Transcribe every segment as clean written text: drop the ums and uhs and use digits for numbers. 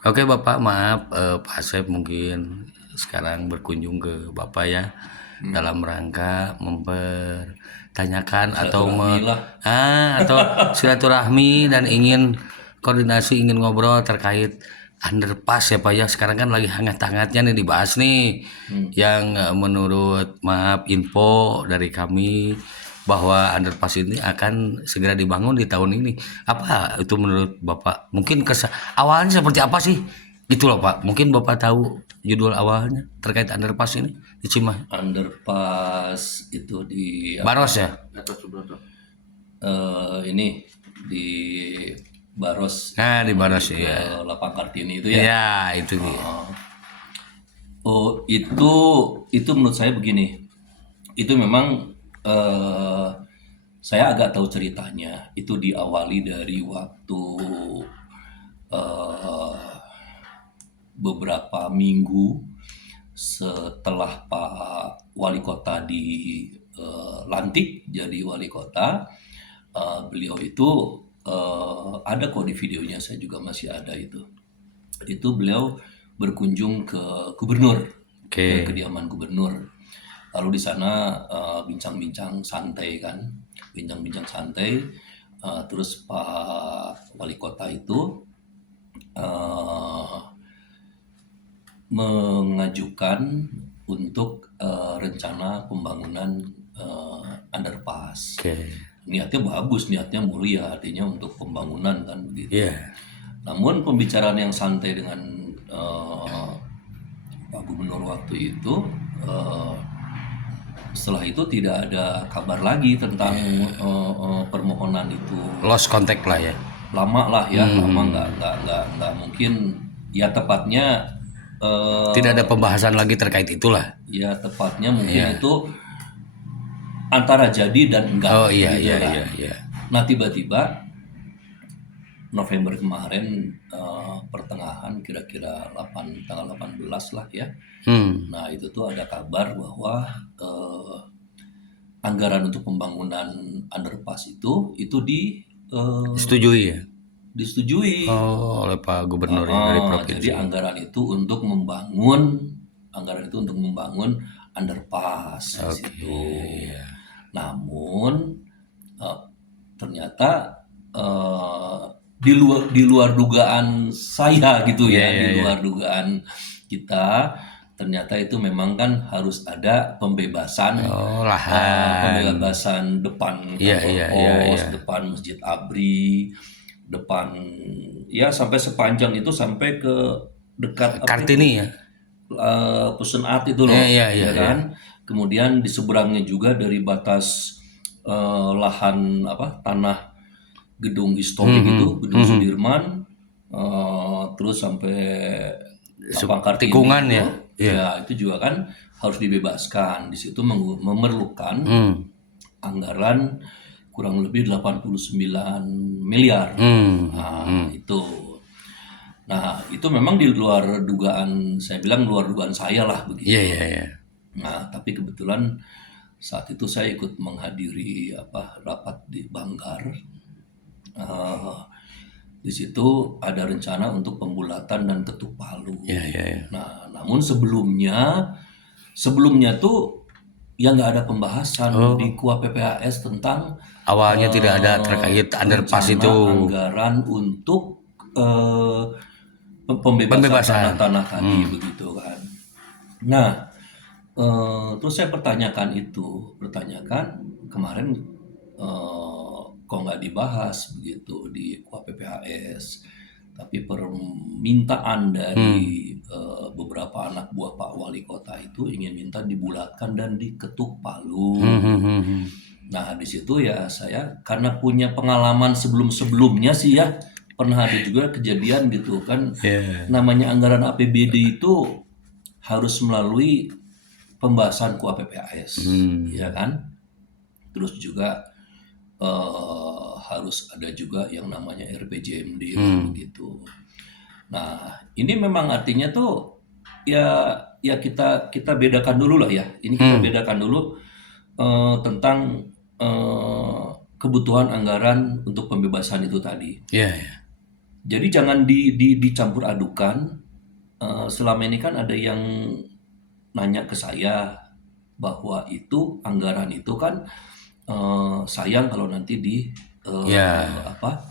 Oke Bapak, maaf Pak Asep mungkin sekarang berkunjung ke Bapak ya dalam rangka mempertanyakan Silaturahmi lah. atau silaturahmi dan ingin koordinasi, ingin ngobrol terkait underpass ya Pak ya. Sekarang kan lagi hangat-hangatnya nih dibahas nih yang menurut maaf info dari kami bahwa underpass ini akan segera dibangun di tahun ini. Apa itu menurut Bapak? Mungkin awalnya seperti apa sih? Gitu loh Pak. Mungkin Bapak tahu judul awalnya terkait underpass ini di Cimahi. Underpass itu di Baros apa? ya? Ini di Baros Nah, di Baros menuju ke ya. Lapang Kartini itu ya. Ya, itu dia. Oh, itu menurut saya begini. Itu memang saya agak tahu ceritanya. Itu diawali dari waktu eh, beberapa minggu setelah Pak Wali Kota dilantik jadi wali kota. Beliau itu ada kok di videonya, saya juga masih ada itu beliau berkunjung ke gubernur, ke Oke. kediaman gubernur, lalu di sana bincang-bincang santai kan, bincang-bincang santai. Terus Pak Wali Kota itu eh, mengajukan untuk rencana pembangunan underpass. Oke. Niatnya bagus, niatnya mulia, artinya untuk pembangunan kan begitu. Iya. Namun pembicaraan yang santai dengan Pak Gubernur waktu itu, eh, setelah itu tidak ada kabar lagi tentang permohonan itu. Lost contact lah ya. Lama lah ya, lama nggak mungkin ya tepatnya Tidak ada eh, pembahasan lagi terkait itulah. ya tepatnya mungkin Iya. itu antara jadi dan Oh enggak iya begitu iya kan. iya iya. Nah tiba-tiba November kemarin, pertengahan kira-kira tanggal 18 lah ya. Hmm. Nah itu tuh ada kabar bahwa anggaran untuk pembangunan underpass itu Disetujui ya. disetujui. Oh, oleh Pak Gubernur ya dari Jadi provinsi. anggaran itu untuk membangun underpass di Oke. situ. Iya. Namun eh, ternyata eh, di luar dugaan saya gitu Iya ya, iya di iya. luar dugaan kita, ternyata itu memang kan harus ada Oh, lahan. pembebasan depan Iya kantor iya iya iya. pos, depan Masjid Abri, depan ya sampai sepanjang itu, sampai ke dekat apa itu, Kartini ya. Pusen Art itu Iya loh, iya iya ya iya. kan. Kemudian di seberangnya juga dari batas lahan apa tanah gedung historik itu, Mhm, gedung mhm. Sudirman, terus sampai Lapang Kartini Tikungan itu, ya. Iya. ya itu juga kan harus dibebaskan. Di situ memerlukan Hmm. anggaran kurang lebih 89 miliar. Hmm. Nah, Hmm. itu. Nah, itu memang di luar dugaan, saya bilang luar dugaan saya lah Iya begitu. iya iya. Nah, tapi kebetulan saat itu saya ikut menghadiri apa rapat di Banggar. Eh, di situ ada rencana untuk pembulatan dan ketuk Iya palu. iya iya. Nah, namun sebelumnya tuh ya nggak ada pembahasan di Oh, KUA PPAS tentang awalnya tidak ada terkait underpass itu. rencana anggaran untuk pembebasan Pembebasan. tanah-tanah tadi Hmm. begitu kan. Nah, terus saya pertanyakan kemarin, kok nggak dibahas begitu di KUA PPHS, tapi permintaan Hmm. dari beberapa anak buah Pak Wali Kota itu ingin minta dibulatkan dan diketuk Hmm, palu. hmm, hmm, hmm. Nah, di situ ya saya karena punya pengalaman sebelum-sebelumnya sih ya, pernah ada juga kejadian gitu kan, Iya. namanya anggaran APBD itu harus melalui pembahasan KUA PPAS, Hmm. ya kan? Terus juga harus ada juga yang namanya RPJMD lah Hmm. begitu. Nah, ini memang artinya tuh ya ya kita kita bedakan dulu lah ya. Ini kita Hmm. bedakan dulu tentang kebutuhan anggaran untuk pembebasan itu tadi. Iya iya. Jadi jangan dicampur adukan. Selama ini kan ada yang nanya ke saya bahwa itu anggaran itu kan sayang kalau nanti Ya, apa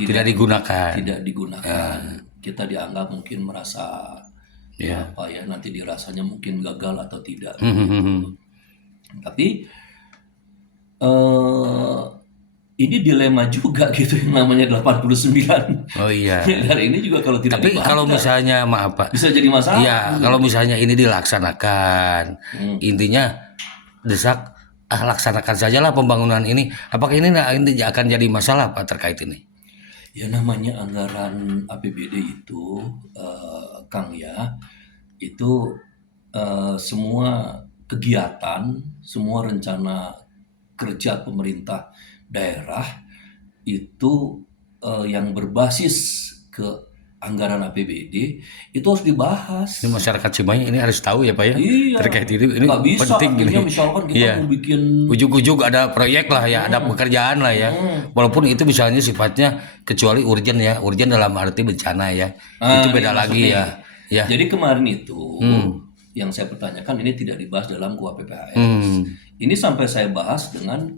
tidak tidak digunakan. tidak digunakan. Kita dianggap mungkin merasa Ya. apa ya, nanti dirasanya mungkin gagal atau tidak Hmm, hmm, begitu. hmm. Tapi eh ini dilema juga gitu yang namanya 89. Oh iya. Dan ini juga kalau tidak Tapi dibahas kalau kan misalnya maaf Pak, bisa jadi masalah. iya kalau misalnya ini dilaksanakan, Hmm. intinya desak laksanakan sajalah pembangunan ini. Apakah ini akan jadi masalah Pak terkait ini? Ya namanya anggaran APBD itu, Kang ya, itu semua kegiatan, semua rencana kerja pemerintah daerah itu yang berbasis ke anggaran APBD itu harus dibahas. Ini masyarakat Cimahi ini harus tahu ya Pak ya Iya, terkait ini nggak bisa penting ini. artinya misalkan kita Iya. mau bikin Ujuk-ujuk ada proyek lah ya, ada pekerjaan lah ya. Walaupun itu misalnya sifatnya kecuali urgent ya, urgent dalam arti bencana ya. Itu ini beda lagi maksudnya. ya. Ya. Jadi kemarin itu yang saya pertanyakan ini tidak dibahas dalam KUA PPAS. Ini sampai saya bahas dengan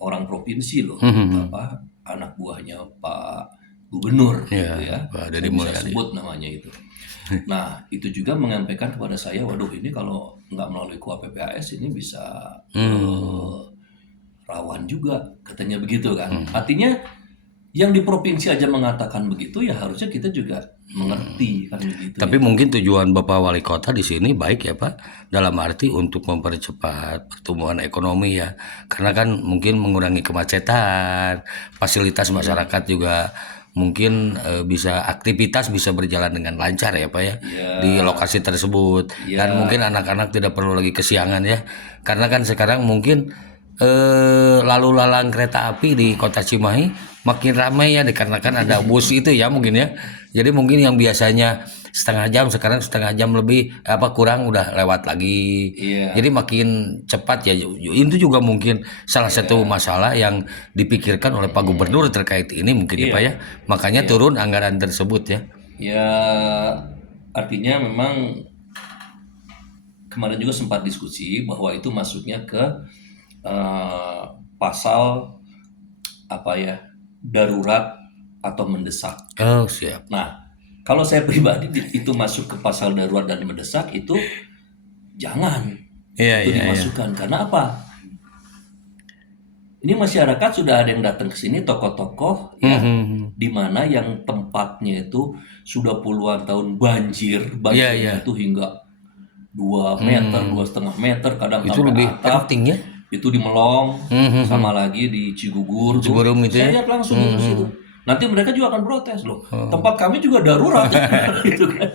orang provinsi loh, anak buahnya Pak Gubernur Iya, gitu ya. Pak Saya Deddy bisa Mulyadi. sebut namanya itu. Nah, itu juga menyampaikan kepada saya, waduh ini kalau nggak melalui KUA PPAS ini bisa rawan juga, katanya begitu kan. Artinya yang di provinsi aja mengatakan begitu, ya harusnya kita juga mengerti kan begitu. Tapi mungkin tujuan Bapak Wali Kota di sini baik ya Pak, dalam arti untuk mempercepat pertumbuhan ekonomi ya, karena kan mungkin mengurangi kemacetan, fasilitas masyarakat juga mungkin bisa aktivitas bisa berjalan dengan lancar ya Pak ya di lokasi tersebut, dan mungkin anak-anak tidak perlu lagi kesiangan ya, karena kan sekarang mungkin lalu lalang kereta api di kota Cimahi makin ramai ya dikarenakan ada bus itu ya mungkin ya. Jadi mungkin yang biasanya setengah jam sekarang setengah jam lebih kurang udah lewat lagi. Iya. Jadi makin cepat ya. Itu juga mungkin salah satu masalah yang dipikirkan oleh Pak Gubernur terkait ini mungkin ya Pak ya. Makanya turun anggaran tersebut ya. Ya artinya memang kemarin juga sempat diskusi bahwa itu masuknya ke pasal darurat atau mendesak. Oh siap. Nah, kalau saya pribadi itu masuk ke pasal darurat dan mendesak itu jangan Iya itu iya. dimasukkan. Karena apa? Ini masyarakat sudah ada yang datang ke sini, tokoh-tokoh ya, di mana yang tempatnya itu sudah puluhan tahun banjirnya itu hingga 2 meter, 2,5 meter, kadang Itu sampai lebih atap. penting ya. Itu di Melong, sama lagi di Cigugur tuh. Ciburum itu Saya ya. lihat langsung di situ. Nanti mereka juga akan protes loh. Tempat kami juga darurat gitu kan.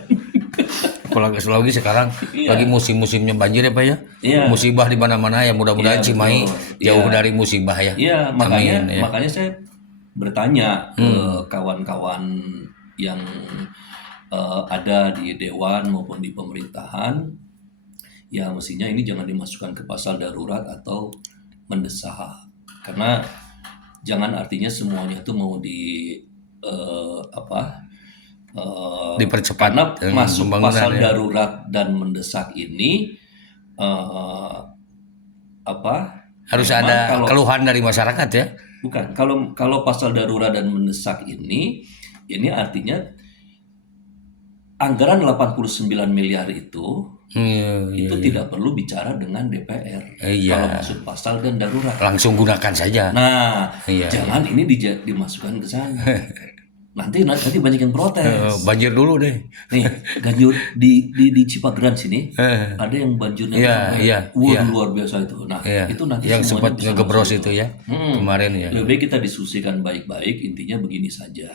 Apalagi sekarang lagi musim-musimnya banjir ya Pak ya. Iya. Musibah di mana-mana ya, mudah-mudahan Iya, Cimahi betul. jauh dari musibah ya. Iya, Amin, ya. makanya saya bertanya ke kawan-kawan yang ada di dewan maupun di pemerintahan, ya mestinya ini jangan dimasukkan ke pasal darurat atau mendesak, karena jangan artinya semuanya itu mau Dipercepat karena masuk pembangunan pasal ya. darurat dan mendesak ini Harus memang ada kalau keluhan dari masyarakat ya. bukan kalau pasal darurat dan mendesak ini artinya anggaran 89 miliar itu tidak perlu bicara dengan DPR kalau masuk pasal dan darurat. Langsung gunakan saja. Nah, Iya. jangan ini dimasukkan ke sana. Nanti banyak yang protes. Banjir dulu deh. Nih, ganjur di Cipageran sini ada yang banjirnya luar biasa itu. Nah, itu nanti yang semuanya sempat bisa ngegebros masuk itu ya kemarin ya. Lebih baik kita diskusikan baik-baik. Intinya begini saja.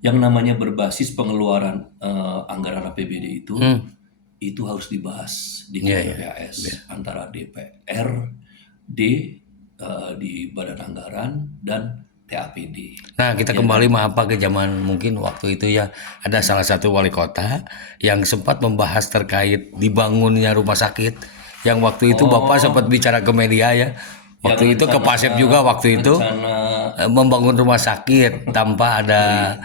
Yang namanya berbasis pengeluaran anggaran APBD itu harus dibahas di KPPAS antara DPR, di Badan Anggaran dan TAPD. Nah kita kembali ke zaman mungkin waktu itu ya, ada salah satu wali kota yang sempat membahas terkait dibangunnya rumah sakit, yang waktu itu Bapak sempat bicara ke media ya. Waktu itu kepasif juga waktu itu rencana membangun rumah sakit tanpa ada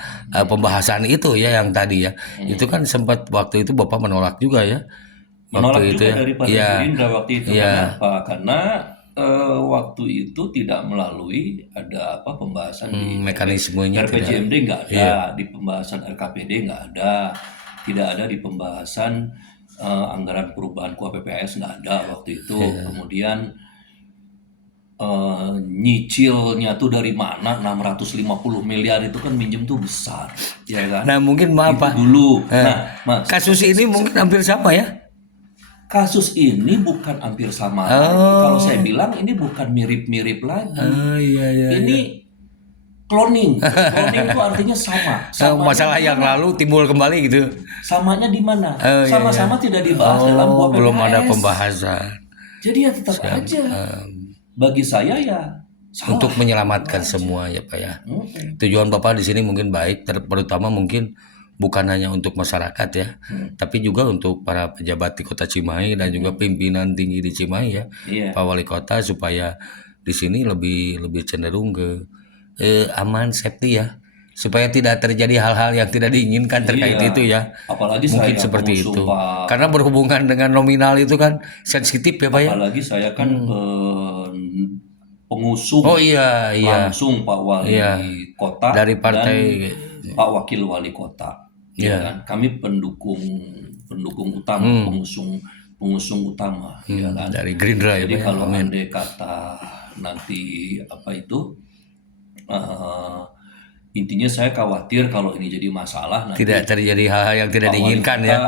pembahasan itu ya yang tadi ya. Itu kan sempat waktu itu Bapak menolak juga ya. menolak Waktu itu juga ya. dari Partai Iya. Gerindra waktu itu. Iya. Kenapa? Karena waktu itu tidak melalui ada apa pembahasan di Mekanismenya tidak. RPJMD nggak ada, di pembahasan RKPD nggak ada, tidak ada di pembahasan anggaran perubahan KUHP nggak ada waktu itu. Kemudian nyicilnya tuh dari mana 650 miliar itu kan minjem tuh besar, ya kan? Nah mungkin maaf Itu Pak. dulu. Nah, Mas, Kasus ini mungkin hampir sama ya. kasus ini bukan hampir sama lagi. Kalau saya bilang ini bukan mirip-mirip lagi. Iya iya. Ini cloning. Cloning itu artinya sama. Samanya Masalah di yang mana? lalu timbul kembali gitu. Samanya di mana? Iya, Sama-sama tidak dibahas dalam Oh, KUHP. belum ada pembahasan Jadi ya tetap aja. Bagi saya ya salah. untuk menyelamatkan semua ya Pak ya. Mm-mm. Tujuan Bapak di sini mungkin baik, terutama mungkin bukan hanya untuk masyarakat ya, tapi juga untuk para pejabat di Kota Cimahi dan juga pimpinan tinggi di Cimahi ya, Iya. Pak Wali Kota supaya di sini lebih cenderung ke aman, safety ya, supaya tidak terjadi hal-hal yang tidak diinginkan terkait Iya. itu ya. Apalagi Mungkin saya seperti pengusung itu. Pak. Karena berhubungan dengan nominal itu kan sensitif ya Pak ya. Apalagi saya kan pengusung Oh iya iya. langsung Pak Wali Iya. Kota Dari partai dan Pak Wakil Wali Kota. Ya kan? Kami pendukung utama, pengusung utama, ya kan. dari Gerindra ya Jadi Pak ya. kalau andai kata nanti apa itu intinya saya khawatir kalau ini jadi masalah nanti Tidak terjadi hal-hal yang tidak Pak Wali diinginkan Kota ya.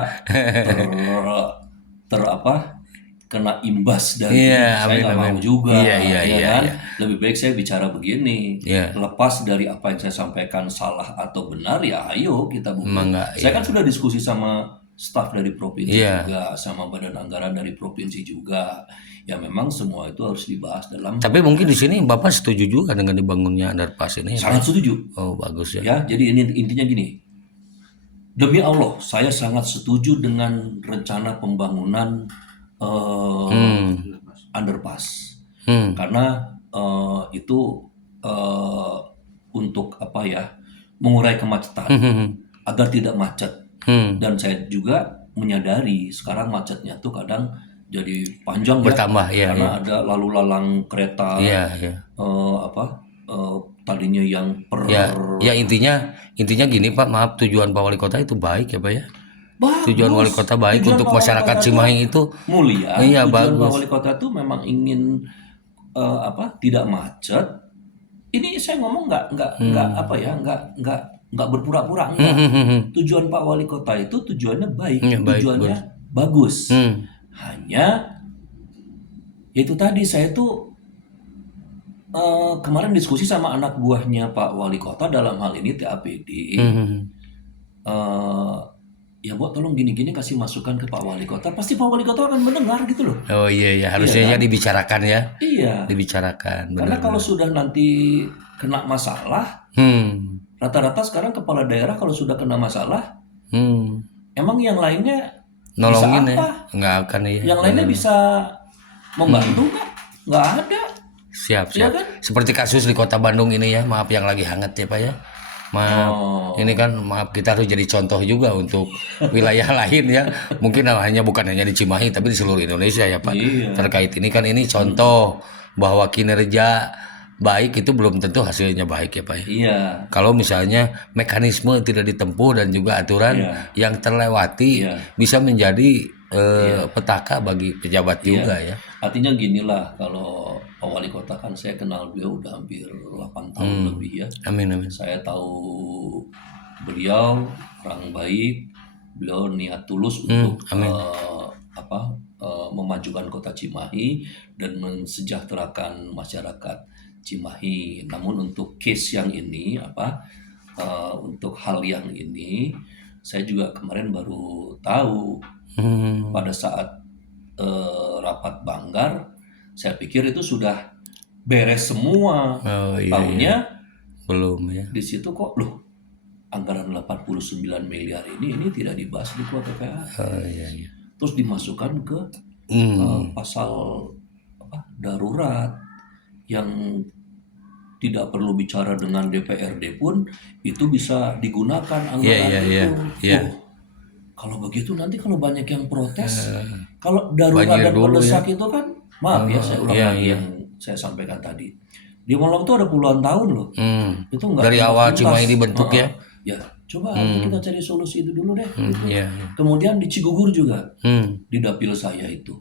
kena imbas dari Iya, saya nggak amin. mau juga, Iya, ya kan? iya. Lebih baik saya bicara begini, Iya. lepas dari apa yang saya sampaikan salah atau benar ya, ayo kita buka. Emang nggak, Saya kan sudah diskusi sama staf dari provinsi Iya. juga, sama badan anggaran dari provinsi juga. Ya memang semua itu harus dibahas dalam. Tapi mungkin di sini Bapak setuju juga dengan dibangunnya underpass ini. Ya? Sangat setuju. Oh bagus ya. Ya, jadi ini intinya gini. Demi Allah, saya sangat setuju dengan rencana pembangunan underpass. Karena itu untuk apa ya, mengurai kemacetan agar tidak macet. Dan saya juga menyadari sekarang macetnya tuh kadang jadi panjang Bertambah, ya, iya, karena ada lalu lalang kereta Iya iya. tadinya yang Ya intinya gini Pak, maaf, tujuan Pak Wali Kota itu baik ya Pak ya. Bagus. Tujuan Wali Kota baik Tujuan untuk Pak Wali masyarakat Kota Cimahi itu mulia. Iya, Tujuan Pak bagus. Wali Kota tuh memang ingin tidak macet. Ini saya ngomong nggak apa ya, nggak berpura-pura, enggak. Tujuan Pak Wali Kota itu tujuannya baik, Iya, baik, tujuannya bagus. Hanya itu tadi saya tuh kemarin diskusi sama anak buahnya Pak Wali Kota dalam hal ini TAPD. Ya Bu, tolong gini-gini kasih masukan ke Pak Wali Kota. Pasti Pak Wali Kota akan mendengar gitu loh. Oh iya harusnya dibicarakan ya. Iya. Dibicarakan. Karena kalau sudah nanti kena masalah, rata-rata sekarang kepala daerah kalau sudah kena masalah, emang yang lainnya Nolongin bisa ya. apa? Nggak akan ya. Yang lainnya bisa membantu nggak? Nggak ada. Siap. Iya kan? Seperti kasus di Kota Bandung ini ya, maaf yang lagi hangat ya Pak ya. Maaf, ini kan maaf kita harus jadi contoh juga untuk wilayah lain ya. Mungkin bukan hanya di Cimahi tapi di seluruh Indonesia ya Pak. Iya. Terkait ini kan ini contoh bahwa kinerja baik itu belum tentu hasilnya baik ya Pak ya. Iya. Kalau misalnya mekanisme tidak ditempuh dan juga aturan yang terlewati bisa menjadi petaka bagi pejabat juga ya. Artinya ginilah, kalau Pak Wali Kota kan saya kenal beliau udah hampir 8 tahun lebih ya. Amin. Saya tahu beliau orang baik, beliau niat tulus untuk memajukan Kota Cimahi dan mensejahterakan masyarakat Cimahi. Namun untuk case yang ini untuk hal yang ini saya juga kemarin baru tahu pada saat rapat Banggar. Saya pikir itu sudah beres semua. Taunya belum ya. di situ kok loh, anggaran 89 miliar ini tidak dibahas di KUHP. Terus dimasukkan ke pasal darurat. yang tidak perlu bicara dengan DPRD pun itu bisa digunakan anggaran iya, itu. iya. Oh, kalau begitu nanti kalau banyak yang protes, kalau darurat Banjir dan dulu mendesak itu kan, maaf ya saya ulang iya, lagi iya. yang saya sampaikan tadi. Di Malang itu ada puluhan tahun loh. Itu nggak Dari tuntas awal tuntas. Cimahi dibentuk ya. Ya, coba nanti kita cari solusi itu dulu deh. Gitu. Iya, iya. Kemudian di Cigugur juga, Hmm. di dapil saya itu.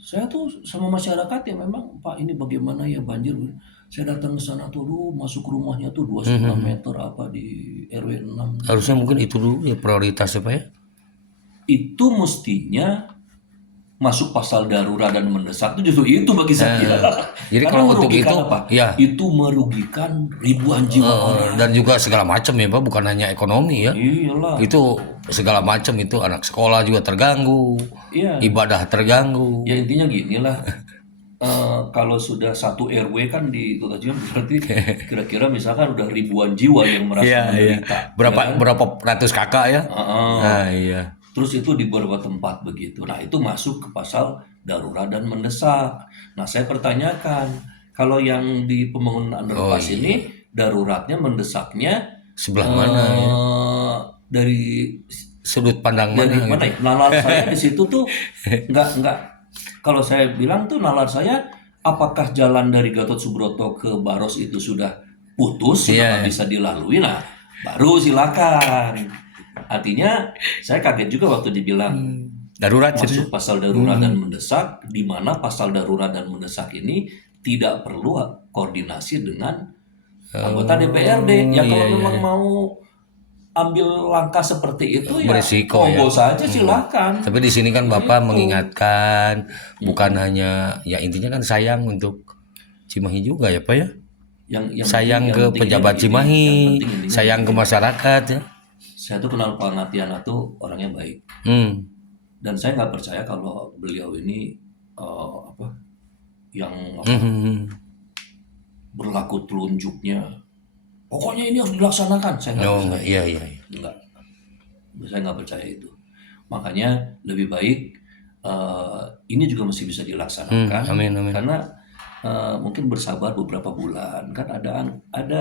Saya tuh sama masyarakat ya memang, Pak ini bagaimana ya banjir. Saya datang ke sana tuh, masuk rumahnya tuh 2,5 meter apa di RW 6. Harusnya mungkin itu dulu ya prioritasnya Pak ya. Itu mestinya masuk pasal darurat dan mendesak itu justru itu bagi saya. Jadi Karena kalau untuk merugikan itu, apa? ya. Itu merugikan ribuan jiwa orang. Dan juga segala macam ya Pak, bukan hanya ekonomi ya. Iyalah. Itu segala macam, itu anak sekolah juga terganggu, Iya. ibadah terganggu. Ya intinya gini lah. Kalau sudah satu RW kan di Kota Cimahi berarti kira-kira misalkan udah ribuan jiwa yang merasa menderita. Berapa ratus kakak ya? Nah, iya. Terus itu di beberapa tempat begitu. Nah itu masuk ke pasal darurat dan mendesak. Nah saya pertanyakan, kalau yang di pembangunan underpass ini daruratnya, mendesaknya Sebelah mana ya? Dari Sudut pandang dari mana? mana ya? Nalar saya di situ tuh nggak. Kalau saya bilang tuh nalar saya, apakah jalan dari Gatot Subroto ke Baros itu sudah putus, sudah nggak bisa dilalui? Nah baru silakan. Artinya saya kaget juga waktu dibilang Darurat masuk pasal darurat dan mendesak, di mana pasal darurat dan mendesak ini tidak perlu koordinasi dengan anggota DPRD. Ya kalau memang mau ambil langkah seperti itu ya berisiko ya. monggo saja silakan. Tapi di sini kan Bapak mengingatkan, bukan hanya ya intinya kan sayang untuk Cimahi juga ya Pak ya. Yang Sayang ke pejabat Cimahi, sayang ke masyarakat ya. Saya tuh kenal Pak Ngatiana tuh orangnya baik. Dan saya nggak percaya kalau beliau ini yang berlaku telunjuknya. Pokoknya ini harus dilaksanakan. Saya nggak percaya. Iya. Enggak. Saya nggak percaya itu. Makanya lebih baik ini juga masih bisa dilaksanakan. Amin. Karena mungkin bersabar beberapa bulan, kan ada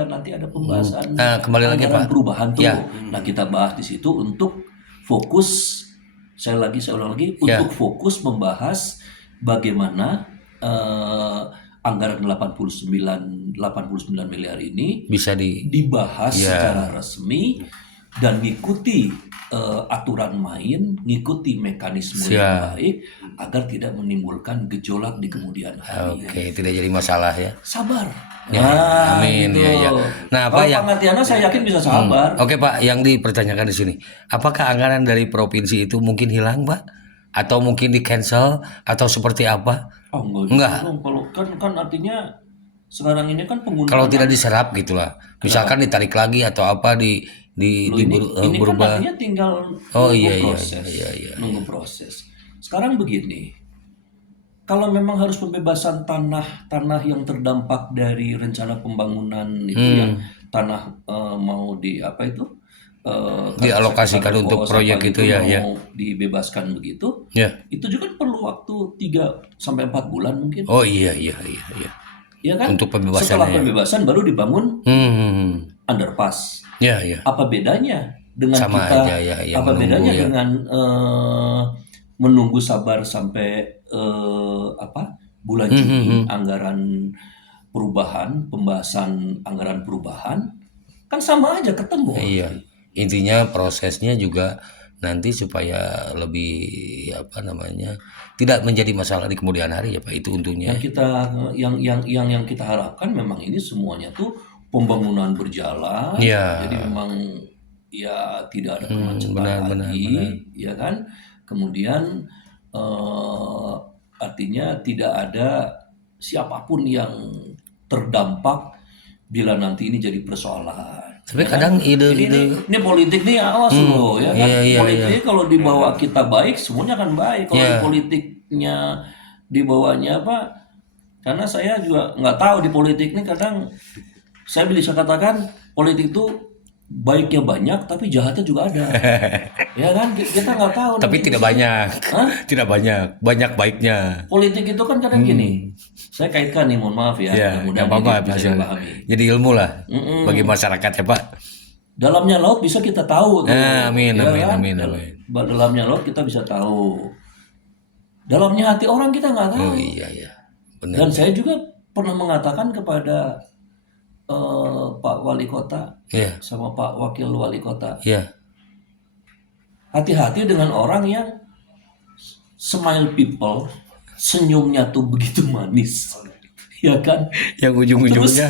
nanti ada pembahasan kembali lagi Pak. Perubahan tuh. Nah kita bahas di situ untuk fokus. Saya ulang lagi untuk fokus membahas bagaimana anggaran 89 miliar ini bisa dibahas secara resmi dan ngikuti aturan main, ngikuti mekanisme yang baik agar tidak menimbulkan gejolak di kemudian hari. Oke, tidak jadi masalah ya. Sabar. Amin gitu. ya. Nah, Kalau Pak Ngatiana saya yakin bisa sabar. Oke Pak, yang dipertanyakan di sini, apakah anggaran dari provinsi itu mungkin hilang Pak? Atau mungkin di cancel atau seperti apa? Oh enggak. Kalau kan artinya sekarang ini kan penggunaan. Kalau tidak diserap gitulah, misalkan ditarik lagi atau apa di ini berubah. Kan artinya tinggal nunggu proses. Sekarang begini, kalau memang harus pembebasan tanah yang terdampak dari rencana pembangunan itu yang tanah mau di apa itu dialokasikan untuk proyek gitu, itu ya dibebaskan begitu. Itu juga perlu waktu 3-4 bulan mungkin. Oh iya. Ya kan? Untuk pembebasan. Setelah pembebasan baru dibangun underpass. Iya. Apa bedanya dengan sama kita? Aja, apa bedanya dengan menunggu sabar sampai bulan Juni anggaran perubahan, pembahasan anggaran perubahan kan sama aja ketemu. Iya. Intinya prosesnya juga nanti supaya lebih tidak menjadi masalah di kemudian hari ya Pak, itu untungnya. Yang kita harapkan memang ini semuanya tuh pembangunan berjalan. Jadi memang ya tidak ada kemacetan lagi, ya kan. Kemudian artinya tidak ada siapapun yang terdampak bila nanti ini jadi persoalan. Tapi kadang ini politik nih awas loh ya kan. Politik kalau dibawa kita baik semuanya akan baik. Kalau politiknya dibawanya apa? Karena saya juga nggak tahu di politik nih kadang saya bisa katakan politik itu baiknya banyak tapi jahatnya juga ada. Ya kan, kita nggak tahu Tapi nanti tidak bisa. banyak. Hah? Tidak banyak baiknya. Politik itu kan kadang gini. Saya kaitkan nih, mohon maaf ya, Ya, nggak mudah-mudahan ini apa-apa bisa hasil. dipahami. Jadi ilmu lah bagi Mm-mm. masyarakat ya Pak. Dalamnya laut bisa kita tahu tuh, Amin, ya amin, kan? amin, amin. Dalamnya laut kita bisa tahu. Dalamnya hati orang kita nggak Oh tahu. iya ya, benar. Dan saya juga pernah mengatakan kepada Pak Wali Kota Iya, sama Pak Wakil Wali Kota, iya, hati-hati dengan orang yang smile people, senyumnya tuh begitu manis, ya kan? yang Terus ujung-ujungnya,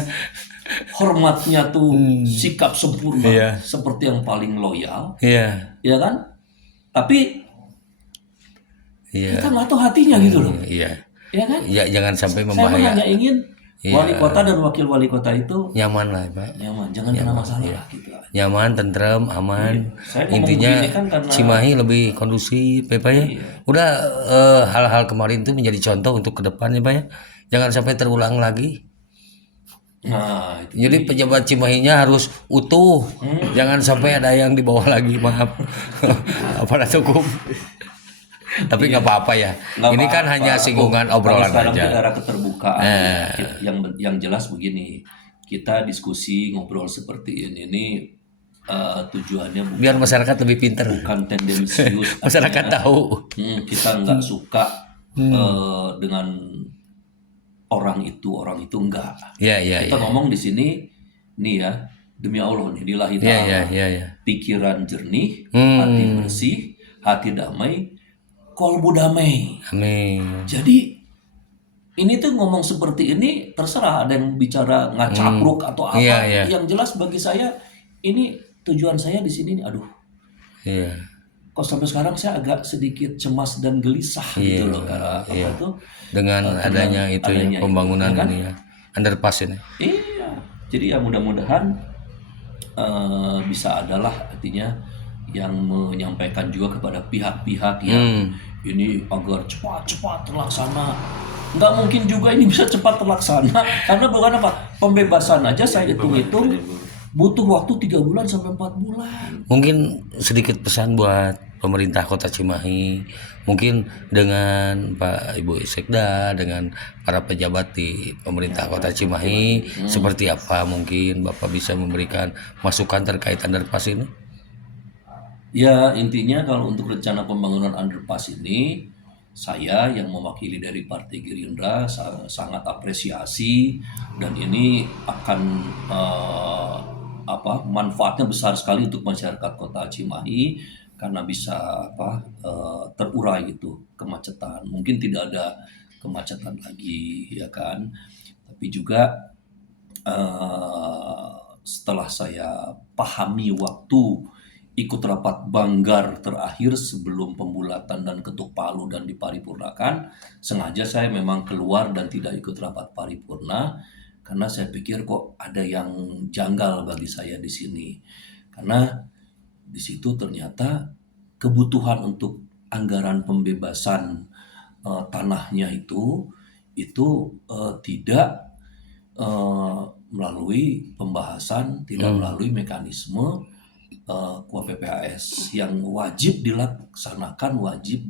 hormatnya tuh sikap sempurna, iya, seperti yang paling loyal, iya, ya kan? Tapi iya, kita nggak tahu hatinya gitu loh, iya, ya kan? ya jangan sampai Saya mah hanya membahaya. ingin Iya. wali kota dan wakil wali kota itu Nyaman lah Pak, nyaman, jangan kena masalah lah gitu. nyaman, tentrem, aman. Saya ngomong Intinya begini kan karena Cimahi lebih kondusif ya Pak ya. Udah hal-hal kemarin itu menjadi contoh untuk ke depan ya Pak ya. Jangan sampai terulang lagi. nah itu Jadi pejabat Cimahinya harus utuh. Jangan sampai ada yang di bawah lagi, maaf. Aparat hukum. Tapi nggak apa-apa ya. nggak Ini kan apa-apa. hanya singgungan Kalau obrolan sekarang aja. itu era keterbukaan. Yang jelas begini, kita diskusi ngobrol seperti ini tujuannya Biar masyarakat lebih pinter. bukan tendensius. Masyarakat artinya, tahu. kita nggak suka dengan orang itu enggak. Ya, ya, Kita ya. ngomong di sini nih ya, demi Allah nih, lillahi Ya, ta'ala. ya, ya, ya. Pikiran jernih, hati bersih, hati damai, kolbu damai. Amin. Jadi ini tuh ngomong seperti ini terserah, ada yang bicara ngacapruk atau apa. Iya, iya. Yang jelas bagi saya ini tujuan saya di sini nih. Aduh, Iya. kok sampai sekarang saya agak sedikit cemas dan gelisah gitu loh karena apa itu Dengan adanya itu ya, adanya itu, pembangunan ya kan? ini ya. Underpass ini. Iya. Jadi ya mudah-mudahan bisa adalah artinya yang menyampaikan juga kepada pihak-pihak yang ini agar cepat-cepat terlaksana. Nggak mungkin juga ini bisa cepat terlaksana karena bukan apa, pembebasan aja saya hitung-hitung butuh waktu 3 bulan sampai 4 bulan. Mungkin sedikit pesan buat pemerintah Kota Cimahi, mungkin dengan Pak Ibu Sekda, dengan para pejabat di pemerintah Kota Cimahi, seperti apa mungkin Bapak bisa memberikan masukan terkait underpass ini? Ya intinya kalau untuk rencana pembangunan underpass ini, saya yang mewakili dari Partai Gerindra sangat apresiasi, dan ini akan manfaatnya besar sekali untuk masyarakat Kota Cimahi karena bisa terurai gitu kemacetan. Mungkin tidak ada kemacetan lagi ya kan. Tapi juga setelah saya pahami waktu ikut rapat Banggar terakhir sebelum pembulatan dan ketuk palu dan diparipurnakan, sengaja saya memang keluar dan tidak ikut rapat paripurna karena saya pikir kok ada yang janggal bagi saya di sini. Karena di situ ternyata kebutuhan untuk anggaran pembebasan tanahnya itu tidak melalui pembahasan, tidak melalui mekanisme KUHP yang wajib dilaksanakan, wajib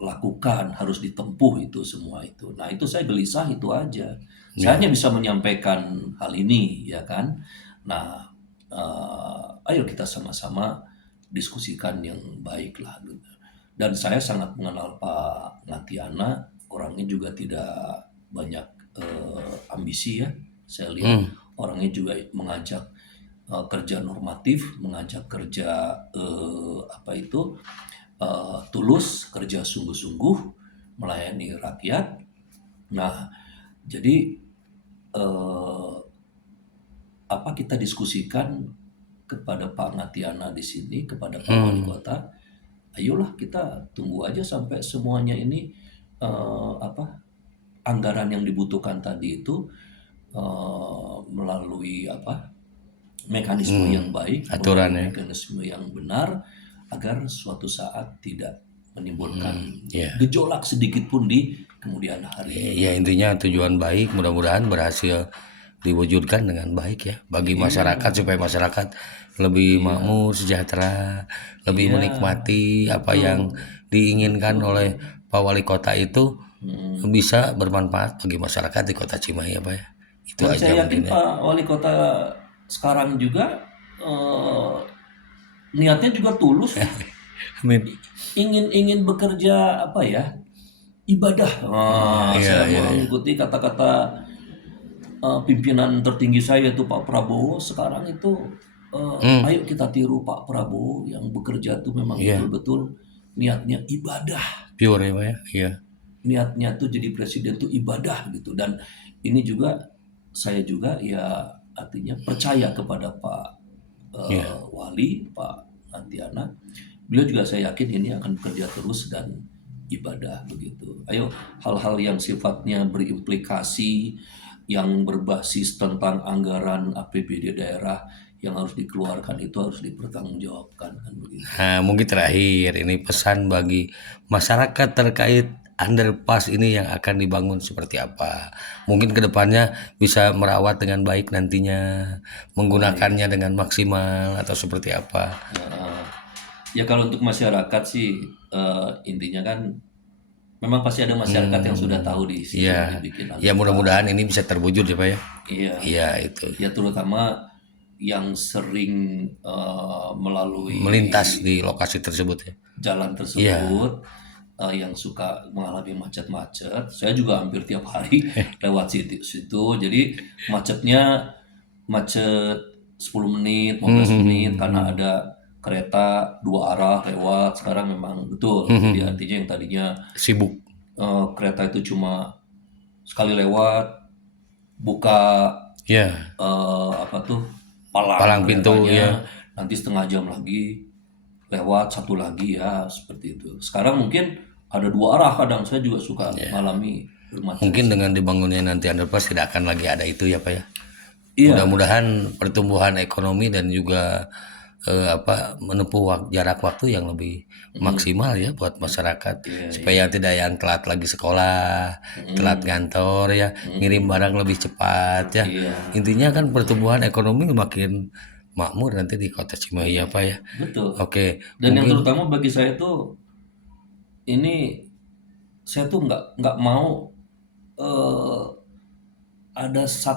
dilakukan, harus ditempuh itu semua itu. Nah itu saya gelisah itu aja. Saya hanya bisa menyampaikan hal ini ya kan. Nah ayo kita sama-sama diskusikan yang baik lah. Dan saya sangat mengenal Pak Ngatiana, orangnya juga tidak banyak ambisi ya. Saya lihat orangnya juga mengajak kerja normatif, mengajak kerja tulus, kerja sungguh-sungguh, melayani rakyat. Nah, jadi kita diskusikan kepada Pak Ngatiana di sini, kepada Pak Wali Kota, ayolah kita tunggu aja sampai semuanya ini anggaran yang dibutuhkan tadi itu melalui mekanisme yang baik, aturannya, mekanisme yang benar, agar suatu saat tidak menimbulkan yeah. gejolak sedikit pun di kemudian hari. Ya intinya tujuan baik, mudah-mudahan berhasil diwujudkan dengan baik ya bagi masyarakat supaya masyarakat lebih makmur, sejahtera, lebih menikmati apa yang diinginkan oleh Pak Wali Kota itu bisa bermanfaat bagi masyarakat di Kota Cimahi ya Pak ya. Itu Dan aja saya mungkin yakin ya. Pak Wali Kota sekarang juga niatnya juga tulus, Amin. ingin bekerja apa ya, ibadah. Saya mengikuti kata-kata pimpinan tertinggi saya itu Pak Prabowo sekarang itu, ayo kita tiru Pak Prabowo yang bekerja tuh memang betul-betul niatnya ibadah, Pure ya Pak ya. Iya. niatnya tuh jadi presiden tuh ibadah gitu. Dan ini juga saya juga ya artinya percaya kepada Pak Wali, Pak Nantiana. Beliau juga saya yakin ini akan bekerja terus dan ibadah begitu. Ayo hal-hal yang sifatnya berimplikasi, yang berbasis tentang anggaran APBD daerah yang harus dikeluarkan itu harus dipertanggungjawabkan kan begitu. Nah, mungkin terakhir ini pesan bagi masyarakat terkait underpass ini yang akan dibangun seperti apa. Mungkin kedepannya bisa merawat dengan baik nantinya, menggunakannya dengan maksimal atau seperti apa. Ya kalau untuk masyarakat sih intinya kan memang pasti ada masyarakat yang sudah tahu di situ dibikin Ya mudah-mudahan ini bisa terwujud ya Pak ya. Iya. Iya itu. Ya terutama yang sering melalui Melintas di lokasi tersebut ya. jalan tersebut, yang suka mengalami macet-macet. Saya juga hampir tiap hari lewat situ. Jadi macet 10 menit, 15 menit karena ada kereta 2 arah lewat. Sekarang memang betul. Jadi artinya yang tadinya Sibuk. kereta itu cuma sekali lewat, buka apa tuh palang pintu keretanya, nanti setengah jam lagi lewat satu lagi ya seperti itu. Sekarang mungkin ada 2 arah, kadang saya juga suka mengalami bermacet. Mungkin dengan dibangunnya nanti underpass tidak akan lagi ada itu ya Pak ya. Iya. Mudah-mudahan pertumbuhan ekonomi dan juga menempuh jarak waktu yang lebih maksimal ya buat masyarakat supaya tidak yang telat lagi sekolah, telat kantor ya, ngirim barang lebih cepat ya. Intinya kan pertumbuhan ekonomi makin makmur nanti di Kota Cimahi ya Pak ya. Betul. Oke. Dan yang terutama bagi saya tuh ini saya tuh nggak mau ada 1%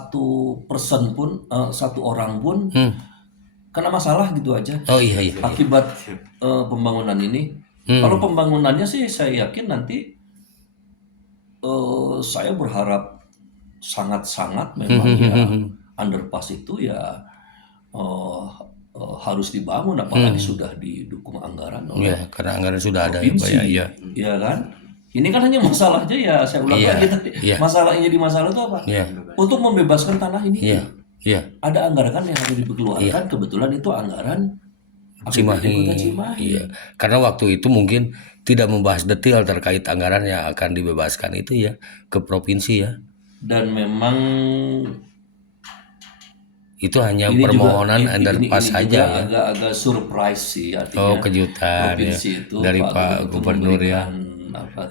pun, 1 orang pun kena masalah gitu aja. Oh iya. Akibat pembangunan ini. Kalau pembangunannya sih saya yakin nanti saya berharap sangat-sangat memang ya underpass itu ya harus dibangun, apalagi sudah didukung anggaran oleh karena anggaran sudah ada provinsi, ya Pak ya. Iya kan? Ini kan hanya masalah aja ya, saya ulang lagi tadi. Masalah yang jadi masalah itu apa? Untuk membebaskan tanah ini. Ada anggaran kan yang harus dikeluarkan, kebetulan itu anggaran APBD Kota Cimahi. Iya. Karena waktu itu mungkin tidak membahas detail terkait anggaran yang akan dibebaskan itu ya ke provinsi ya. Dan memang itu hanya permohonan underpass saja ya. Agak-agak surprise sih artinya. Kejutan provinsi ya. itu Dari Pak Gubernur ya.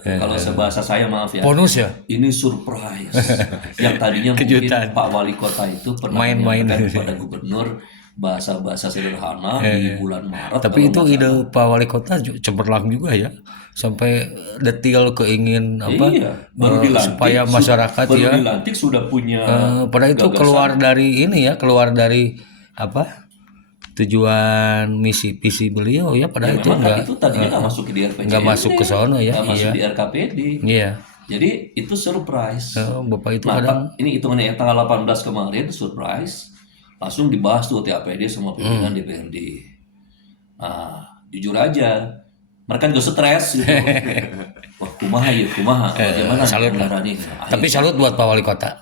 Kalau sebahasa saya maaf ya. Bonus ya. Ini surprise. Yang tadinya Kejutan. mungkin Pak Wali Kota itu pernah Main-main kepada gubernur bahasa-bahasa sederhana di bulan Maret. Tapi itu ide Pak Wali Kota cemerlang juga ya. Sampai detail keingin baru dilantik, supaya masyarakat baru dilantik sudah punya pada itu gagasan. keluar dari tujuan misi visi beliau ya pada itu enggak itu tadinya nggak masuk ke DRPJMD, nggak masuk ke sono ya, nggak masuk di RKPD. Jadi itu surprise. Bapak itu kadang ini hitungannya yang tanggal 18 kemarin surprise langsung dibahas tuh TAPD sama pimpinan DPRD. Nah jujur aja mereka juga stres gitu. Wah kumaha bagaimana anggaran ini. Tapi salut buat Pak Wali Kota.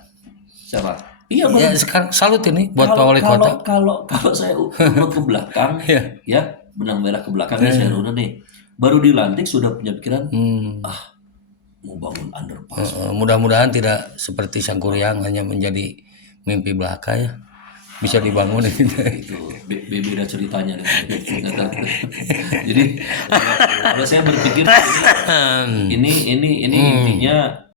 Siapa? Iya, sekarang salut ini buat Pak Wali Kota. Kalau saya urut ke belakang, ya benang merah ke belakangnya saya urut nih. Baru dilantik sudah punya pikiran, mau bangun underpass. Mudah-mudahan tidak seperti Sangkuriang hanya menjadi mimpi belaka ya. Bisa dibangun itu. Beda ceritanya. Jadi kalau saya berpikir ini intinya